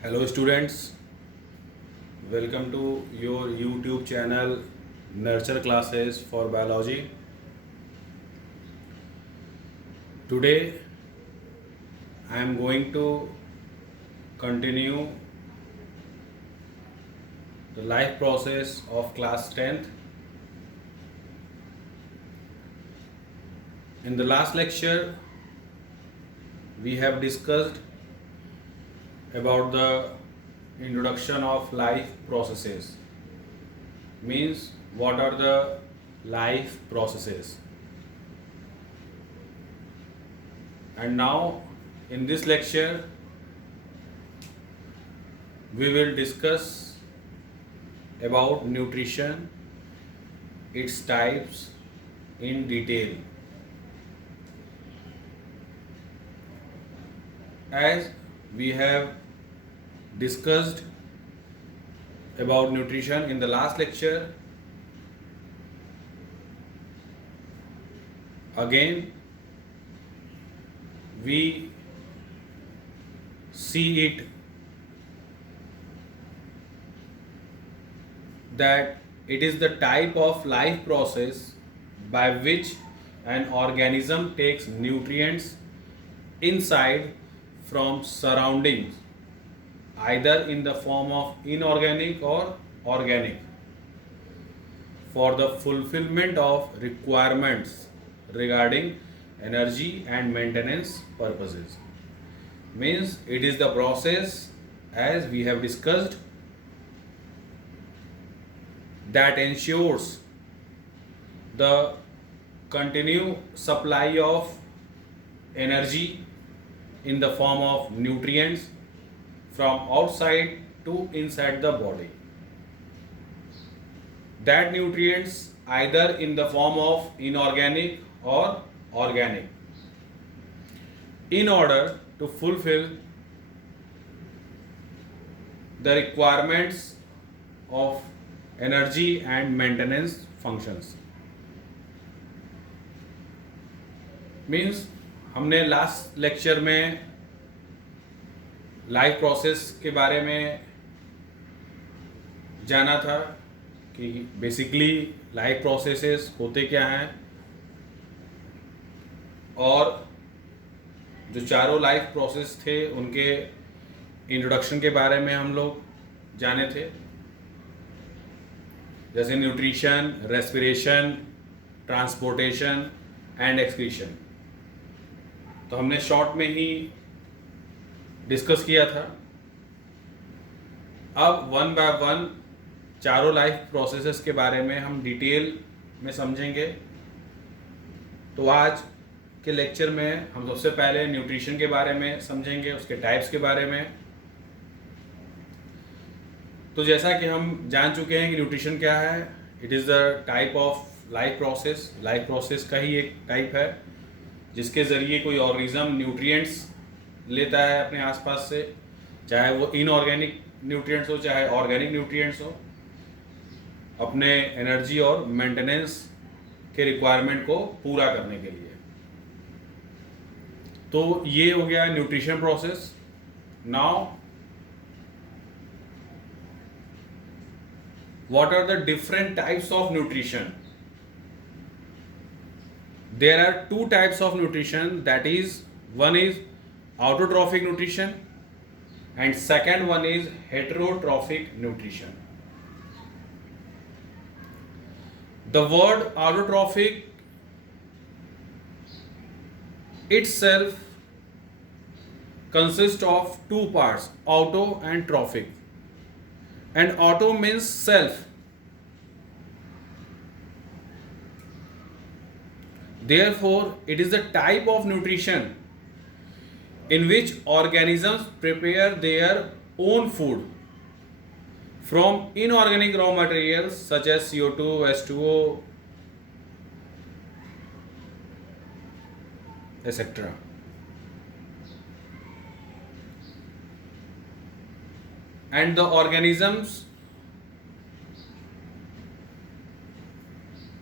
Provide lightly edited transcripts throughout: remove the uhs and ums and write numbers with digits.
Hello students, welcome to your YouTube channel Nurture Classes for Biology. Today I am going to continue the life process of class 10th. In the last lecture we have discussed about the introduction of life processes, means what are the life processes. And now in this lecture we will discuss about nutrition, its types in detail. As we have discussed about nutrition in the last lecture, again we see it that it is the type of life process by which an organism takes nutrients inside from surroundings, either in the form of inorganic or organic, for the fulfillment of requirements regarding energy and maintenance purposes. Means it is the process, as we have discussed, that ensures the continued supply of energy in the form of nutrients from outside to inside the body. That nutrients either in the form of inorganic or organic, in order to fulfill the requirements of energy and maintenance functions. Means हमने last lecture में life process के बारे में जाना था कि basically life processes होते क्या हैं, और जो चारों लाइफ प्रोसेस थे उनके इंट्रोडक्शन के बारे में हम लोग जाने थे, जैसे nutrition, respiration, transportation and excretion. तो हमने शॉर्ट में ही डिस्कस किया था. अब वन बाय वन चारों लाइफ प्रोसेसेस के बारे में हम डिटेल में समझेंगे. तो आज के लेक्चर में हम सबसे पहले न्यूट्रिशन के बारे में समझेंगे, उसके टाइप्स के बारे में. तो जैसा कि हम जान चुके हैं कि न्यूट्रिशन क्या है, it is the type of life process. Life process का ही एक टाइप है जिसके ज़रिए कोई ऑर्गेनिज्म न्यूट्रिएंट्स लेता है अपने आसपास से, चाहे वो इनऑर्गेनिक न्यूट्रिएंट्स हो चाहे ऑर्गेनिक न्यूट्रिएंट्स हो, अपने एनर्जी और मेंटेनेंस के रिक्वायरमेंट को पूरा करने के लिए. तो ये हो गया nutrition process. Now what are the different types of nutrition? There are two types of nutrition, that is, one is autotrophic nutrition and second one is heterotrophic nutrition. The word autotrophic itself consists of two parts, auto and trophic. And auto means self. Therefore, it is the type of nutrition in which organisms prepare their own food from inorganic raw materials such as CO2, H2O, etc. And the organisms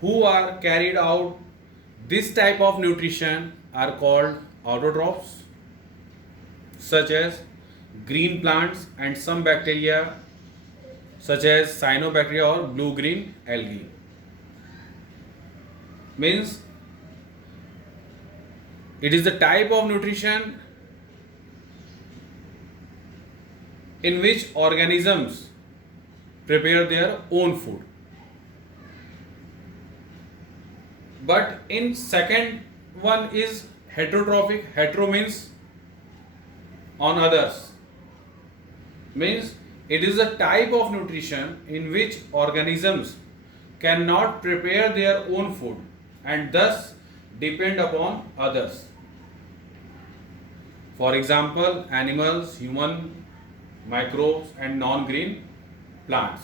who are carried out this type of nutrition are called autotrophs, such as green plants, and some bacteria such as cyanobacteria or blue-green algae. Means it is the type of nutrition in which organisms prepare their own food. But in second one is heterotrophic. Hetero means on others. Means it is a type of nutrition in which organisms cannot prepare their own food and thus depend upon others. For example, animals, human, microbes and non-green plants.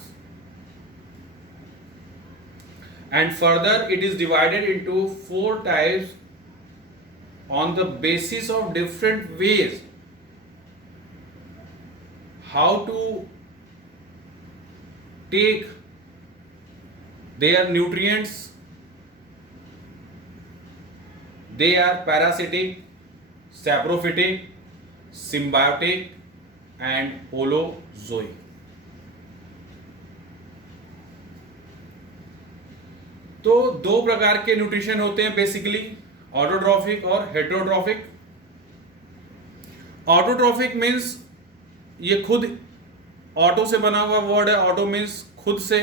And further it is divided into 4 types on the basis of different ways how to take their nutrients. They are parasitic, saprophytic, symbiotic and holozoic. तो 2 प्रकार के nutrition होते हैं basically, autotrophic और heterotrophic. Autotrophic means ये खुद auto से बना हुआ वर्ड है. ऑटो मीन्स खुद से.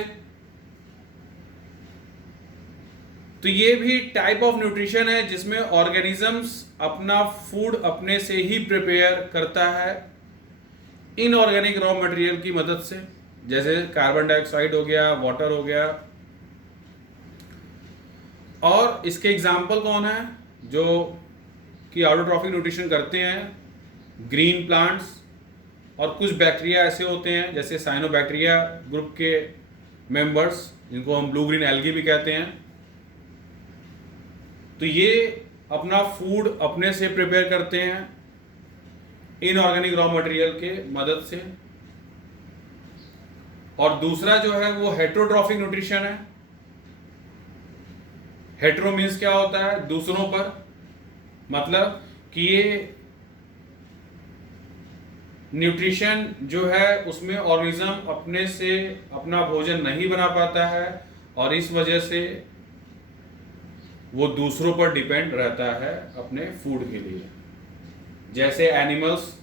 तो ये भी टाइप ऑफ न्यूट्रिशन है जिसमें ऑर्गेनिजम्स अपना फूड अपने से ही प्रिपेयर करता है इनऑर्गेनिक रॉ मटेरियल की मदद से, जैसे कार्बन डाइऑक्साइड हो गया, वाटर हो गया. और इसके एग्जाम्पल कौन है जो कि ऑटोट्रॉफिक न्यूट्रिशन करते हैं? ग्रीन प्लांट्स और कुछ बैक्टीरिया ऐसे होते हैं जैसे साइनोबैक्टीरिया ग्रुप के मेंबर्स, जिनको हम ब्लू ग्रीन एल्गी भी कहते हैं. तो ये अपना फूड अपने से प्रिपेयर करते हैं इनऑर्गेनिक रॉ मटेरियल के मदद से. और दूसरा जो है वो हेटेरोट्रॉफिक न्यूट्रिशन है. हेटेरो मीन्स क्या होता है? दूसरों पर. मतलब कि ये न्यूट्रिशन जो है उसमें ऑर्गेनिज्म अपने से अपना भोजन नहीं बना पाता है और इस वजह से वो दूसरों पर डिपेंड रहता है अपने फूड के लिए. जैसे एनिमल्स,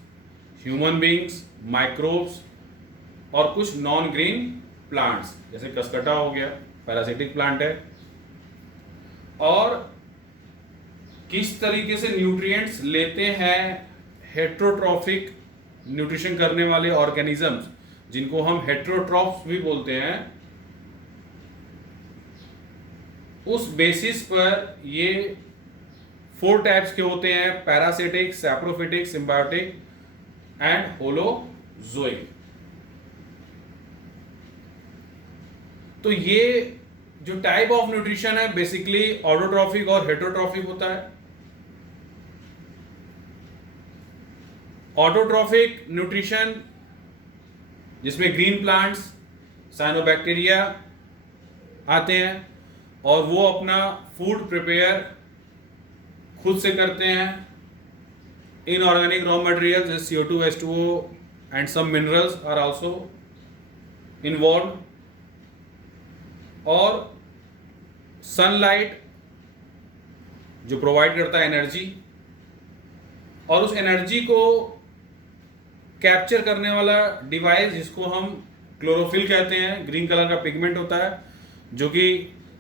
ह्यूमन बीइंग्स, माइक्रोब्स और कुछ नॉन ग्रीन प्लांट्स, जैसे कसकटा हो गया, पैरासिटिक प्लांट है. और किस तरीके से न्यूट्रिएंट्स लेते हैं हेटेरोट्रॉफिक न्यूट्रिशन करने वाले ऑर्गेनिजम्स, जिनको हम हेटेरोट्रॉफ्स भी बोलते हैं, उस बेसिस पर ये 4 टाइप्स के होते हैं: parasitic, saprophytic, symbiotic and holozoic. तो ये जो टाइप ऑफ न्यूट्रिशन है बेसिकली ऑटोट्रॉफिक और हेटेरोट्रॉफिक होता है. ऑटोट्रॉफिक न्यूट्रिशन जिसमें ग्रीन प्लांट्स, साइनोबैक्टीरिया आते हैं और वो अपना फूड प्रिपेयर खुद से करते हैं. इनऑर्गेनिक रॉ मटेरियल्स जैसे CO2, H2O and some minerals are also involve. और सनलाइट जो प्रोवाइड करता है एनर्जी, और उस एनर्जी को कैप्चर करने वाला डिवाइस जिसको हम क्लोरोफिल कहते हैं, ग्रीन कलर का पिगमेंट होता है जो कि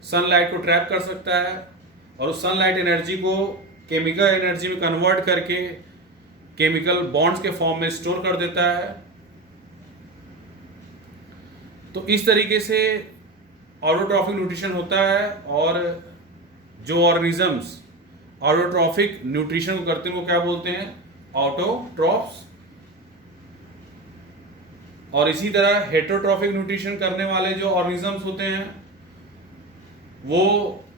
सनलाइट को ट्रैप कर सकता है और उस सनलाइट एनर्जी को केमिकल एनर्जी में कन्वर्ट करके केमिकल बॉन्ड्स के फॉर्म में स्टोर कर देता है. तो इस तरीके से ऑटोट्रॉफिक न्यूट्रिशन होता है. और जो ऑर्गेनिजम्स ऑटोट्रॉफिक न्यूट्रिशन को करते हैं वो क्या बोलते हैं? ऑटोट्रॉफ्स. और इसी तरह हेटेरोट्रॉफिक न्यूट्रिशन करने वाले जो ऑर्गेनिजम्स होते हैं वो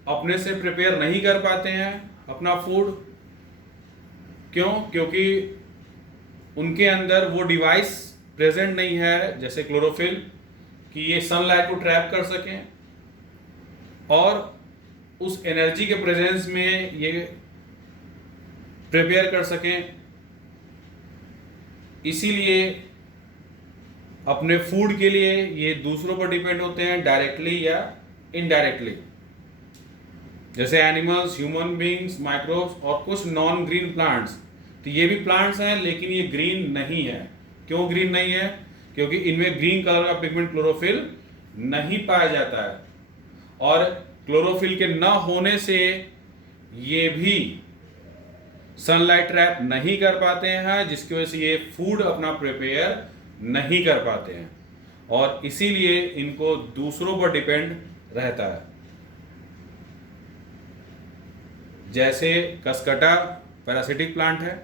अपने से प्रिपेयर नहीं कर पाते हैं अपना फूड. क्यों? क्योंकि उनके अंदर वो डिवाइस प्रेजेंट नहीं है जैसे क्लोरोफिल कि ये सनलाइट को ट्रैप कर सकें और उस एनर्जी के प्रेजेंस में ये प्रिपेयर कर सकें इसीलिए अपने फूड के लिए ये दूसरों पर डिपेंड होते हैं, डायरेक्टली या इनडायरेक्टली। जैसे एनिमल्स, ह्यूमन बींग्स, माइक्रोब्स और कुछ नॉन ग्रीन प्लांट्स। तो ये भी प्लांट्स हैं लेकिन ये ग्रीन नहीं है। क्यों ग्रीन नहीं है? क्योंकि इनमें ग्रीन कलर का पिगमेंट क्लोरोफिल नहीं पाया जाता है, और क्लोरोफिल के न होने से ये भी सनलाइट ट्रैप नहीं कर पाते हैं, जिसकी वजह से ये फूड अपना प्रिपेयर नहीं कर पाते हैं, और इसीलिए इनको दूसरों पर डिपेंड रहता है। जैसे कसकटा पैरासिटिक प्लांट है,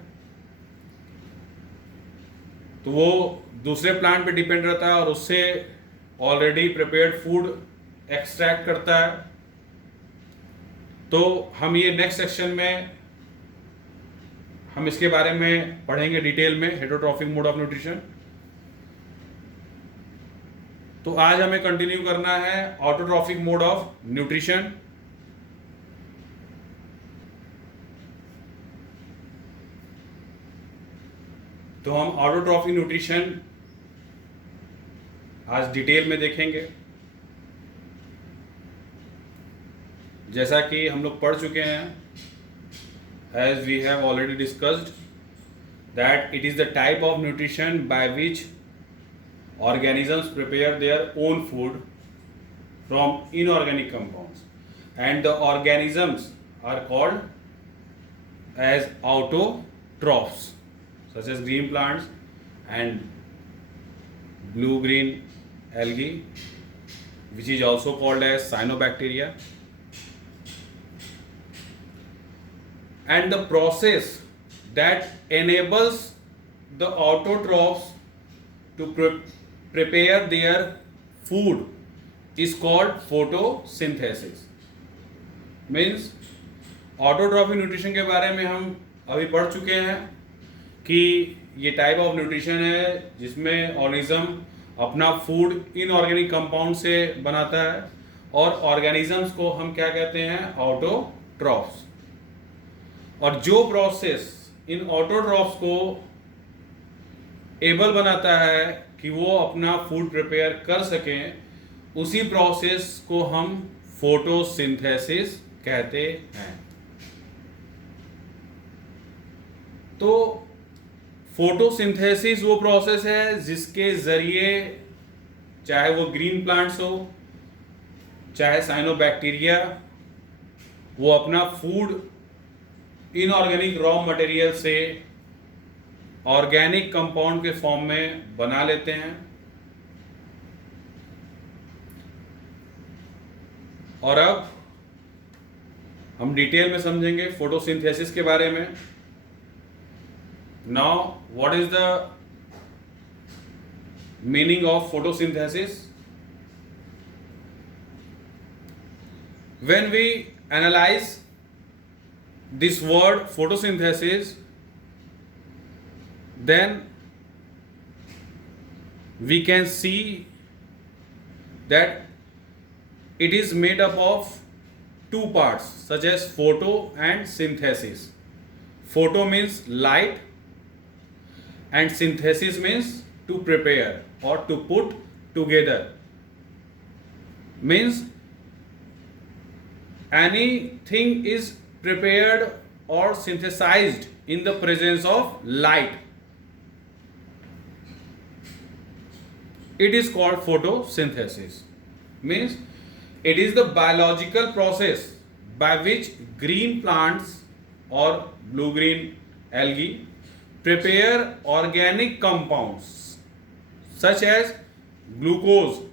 तो वो दूसरे प्लांट पे डिपेंड रहता है और उससे ऑलरेडी प्रिपेयर्ड फूड एक्सट्रैक्ट करता है। तो हम ये नेक्स्ट सेक्शन में हम इसके बारे में पढ़ेंगे डिटेल में, हेटरोट्रॉफिक मोड ऑफ न्यूट्रिशन। तो आज हमें कंटिन्यू करना है ऑटोट्रॉफिक मोड ऑफ न्यूट्रिशन। तो हम ऑटोट्रॉफिक न्यूट्रिशन आज डिटेल में देखेंगे। जैसा कि हम लोग पढ़ चुके हैं, as we have already discussed, that it is the type of nutrition by which organisms prepare their own food from inorganic compounds, and the organisms are called as autotrophs, such as green plants and blue green algae, which is also called as cyanobacteria. And the process that enables the autotrophs to prepare their food is called photosynthesis. Means autotrophic nutrition के बारे में हम अभी पढ़ चुके हैं कि ये टाइप ऑफ न्यूट्रिशन है जिसमें ऑर्गेनिज्म अपना फूड इनऑर्गेनिक कंपाउंड से बनाता है, और ऑर्गेनिजम्स को हम क्या कहते हैं? ऑटोट्रॉफ्स। और जो प्रोसेस इन ऑटोट्रॉफ्स को एबल बनाता है कि वो अपना फूड प्रिपेयर कर सकें, उसी प्रोसेस को हम फोटोसिंथेसिस कहते हैं। तो फोटोसिंथेसिस वो प्रोसेस है जिसके जरिए, चाहे वो ग्रीन प्लांट्स हो चाहे साइनोबैक्टीरिया, वो अपना फूड इनऑर्गेनिक रॉ मटेरियल से ऑर्गेनिक कंपाउंड के फॉर्म में बना लेते हैं। और अब हम डिटेल में समझेंगे फोटोसिंथेसिस के बारे में। Now what is the meaning of photosynthesis? When we analyse this word photosynthesis, then we can see that it is made up of two parts, such as photo and synthesis. Photo means light and synthesis means to prepare or to put together. Means anything is prepared or synthesized in the presence of light. It is called photosynthesis. Means it is the biological process by which green plants or blue-green algae prepare organic compounds such as glucose,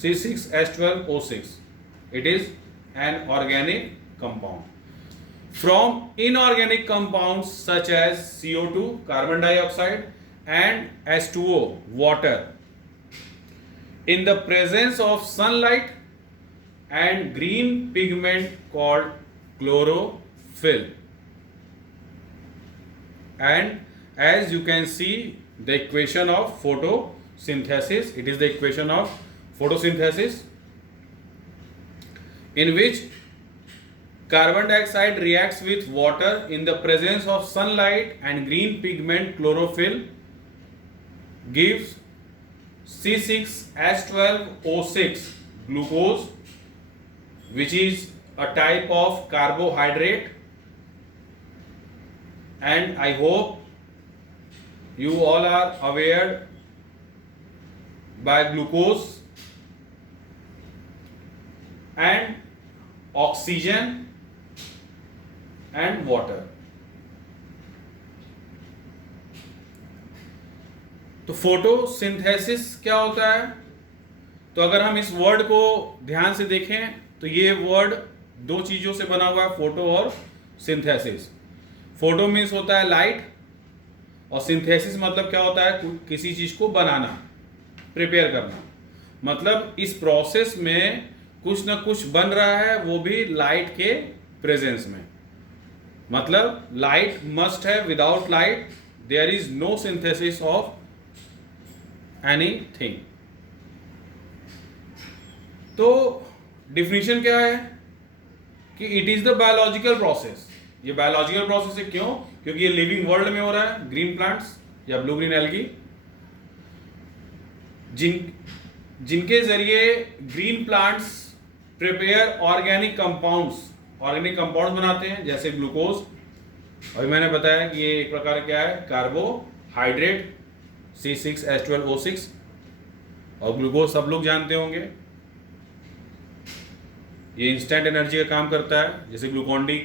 C6H12O6. It is an organic compound. From inorganic compounds such as CO2, carbon dioxide, and H2O, water, in the presence of sunlight and green pigment called chlorophyll. And as you can see, the equation of photosynthesis, it is the equation of photosynthesis, in which Carbon dioxide reacts with water in the presence of sunlight, and green pigment chlorophyll gives C6H12O6 glucose, which is a type of carbohydrate. And I hope you all are aware by glucose and oxygen and water. तो photosynthesis क्या होता है? तो अगर हम इस word को ध्यान से देखें तो ये वर्ड दो चीजों से बना हुआ है, फोटो और सिंथेसिस। फोटो मीन्स होता है लाइट, और सिंथेसिस मतलब क्या होता है? किसी चीज को बनाना, प्रिपेयर करना। मतलब इस प्रोसेस में कुछ ना कुछ बन रहा है, वो भी लाइट के प्रेजेंस में। मतलब लाइट मस्ट है, without light there is no synthesis of anything. तो डिफिनीशन क्या है कि it is the biological process. ये बायोलॉजिकल प्रोसेस है, क्यों? क्योंकि ये लिविंग वर्ल्ड में हो रहा है, ग्रीन प्लांट्स या ब्लू ग्रीन एल्गी, जिनके जरिए green plants prepare organic compounds बनाते हैं, जैसे ग्लूकोज। अभी मैंने बताया कि ये एक प्रकार क्या है? Carbohydrate, C6H12O6। और ग्लूकोज सब लोग जानते होंगे, ये इंस्टेंट एनर्जी का काम करता है, जैसे ग्लूकोन डी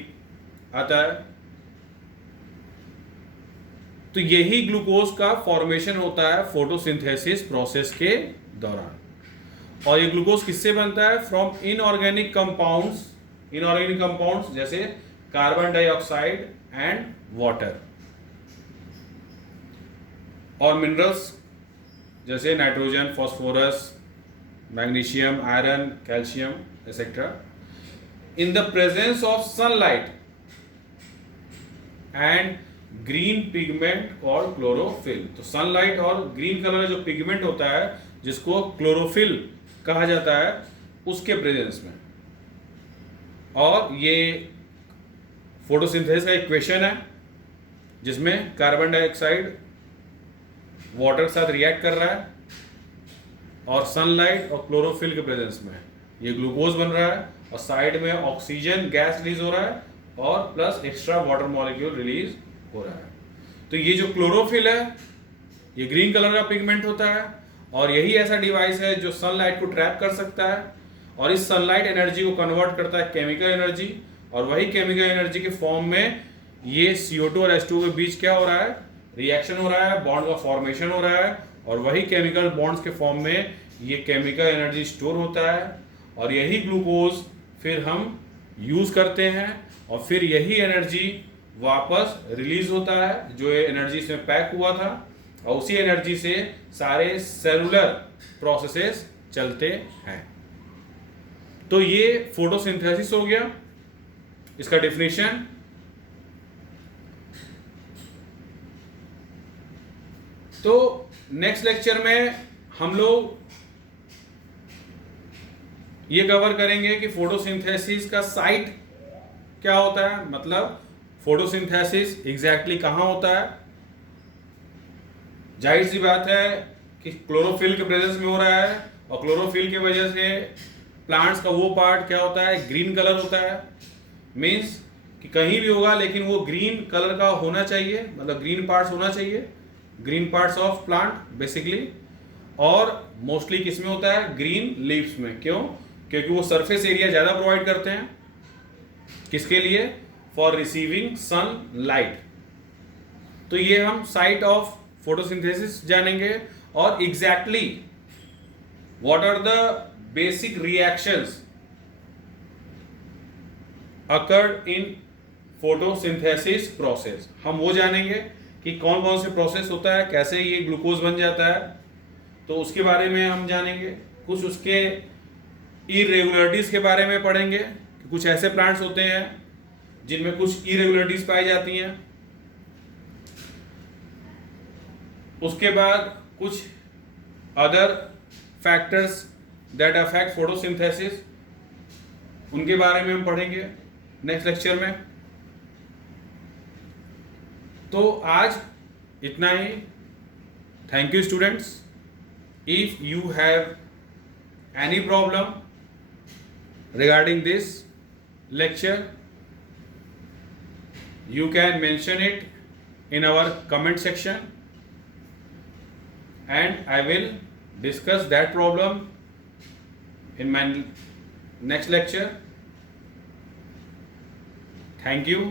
आता है। तो यही ग्लूकोज का फॉर्मेशन होता है फोटोसिंथेसिस प्रोसेस के दौरान। और ये ग्लूकोज किससे बनता है? फ्रॉम इनऑर्गेनिक कंपाउंड्स जैसे कार्बन डाइऑक्साइड एंड वाटर, और मिनरल्स जैसे nitrogen, phosphorus, magnesium, iron, calcium etcetera, in the presence of sunlight and green pigment called chlorophyll. तो सनलाइट और ग्रीन कलर का जो पिगमेंट होता है, जिसको क्लोरोफिल कहा जाता है, उसके प्रेजेंस में। और ये फोटोसिंथेसिस का इक्वेशन है, जिसमें कार्बन डाइऑक्साइड वाटर के साथ रिएक्ट कर रहा है, और सनलाइट और क्लोरोफिल के प्रेजेंस में ये ग्लूकोज बन रहा है, और साइड में ऑक्सीजन गैस रिलीज हो रहा है, और plus extra water molecule release हो रहा है। तो ये जो क्लोरोफिल है, ये ग्रीन कलर का पिगमेंट होता है, और यही ऐसा डिवाइस है जो सनलाइट को ट्रैप कर सकता है, और इस सनलाइट एनर्जी को कन्वर्ट करता है केमिकल एनर्जी, और वही केमिकल एनर्जी के फॉर्म में ये CO2 और H2 के बीच क्या हो रहा है? रिएक्शन हो रहा है, बॉन्ड का फॉर्मेशन हो रहा है, और वही केमिकल बॉन्ड्स के फॉर्म में ये केमिकल एनर्जी स्टोर होता है, और यही ग्लूकोज फिर हम यूज करते हैं, और फिर यही एनर्जी वापस रिलीज होता है, जो ये एनर्जी इसमें पैक हुआ था, और उसी एनर्जी से सारे सेलुलर प्रोसेसेस चलते हैं। तो ये फोटोसिंथेसिस हो गया, इसका डेफिनेशन। तो नेक्स्ट लेक्चर में हम लोग ये कवर करेंगे कि फोटोसिंथेसिस का साइट क्या होता है, मतलब फोटोसिंथेसिस एग्जैक्टली कहाँ होता है। जाहिर सी बात है कि क्लोरोफिल के प्रेजेंस में हो रहा है, और क्लोरोफिल की वजह से प्लांट्स का वो पार्ट क्या होता है? ग्रीन कलर होता है। मीन्स कि कहीं भी होगा, लेकिन वो ग्रीन कलर का होना चाहिए, मतलब ग्रीन पार्ट्स होना चाहिए, green parts of plant basically. और मोस्टली किस में होता है? ग्रीन लीव्स में। क्यों? क्योंकि वो सरफेस एरिया ज़्यादा प्रोवाइड करते हैं, किसके लिए? For receiving sun light. तो ये हम साइट ऑफ फोटोसिंथेसिस जानेंगे, और exactly what are the basic reactions occurred in photosynthesis process, हम वो जानेंगे कि कौन कौन से प्रोसेस होता है, कैसे ये ग्लूकोज बन जाता है। तो उसके बारे में हम जानेंगे, कुछ उसके इरेगुलरिटीज के बारे में पढ़ेंगे कि कुछ ऐसे प्लांट्स होते हैं जिनमें कुछ इरेगुलरिटीज पाई जाती हैं। उसके बाद कुछ other factors that affect photosynthesis, उनके बारे में हम पढ़ेंगे। नेक्स्ट लेक्चर में। तो आज इतना ही। Thank you students. If you have any problem regarding this lecture, you can mention it in our comment section and I will discuss that problem in my next lecture. Thank you.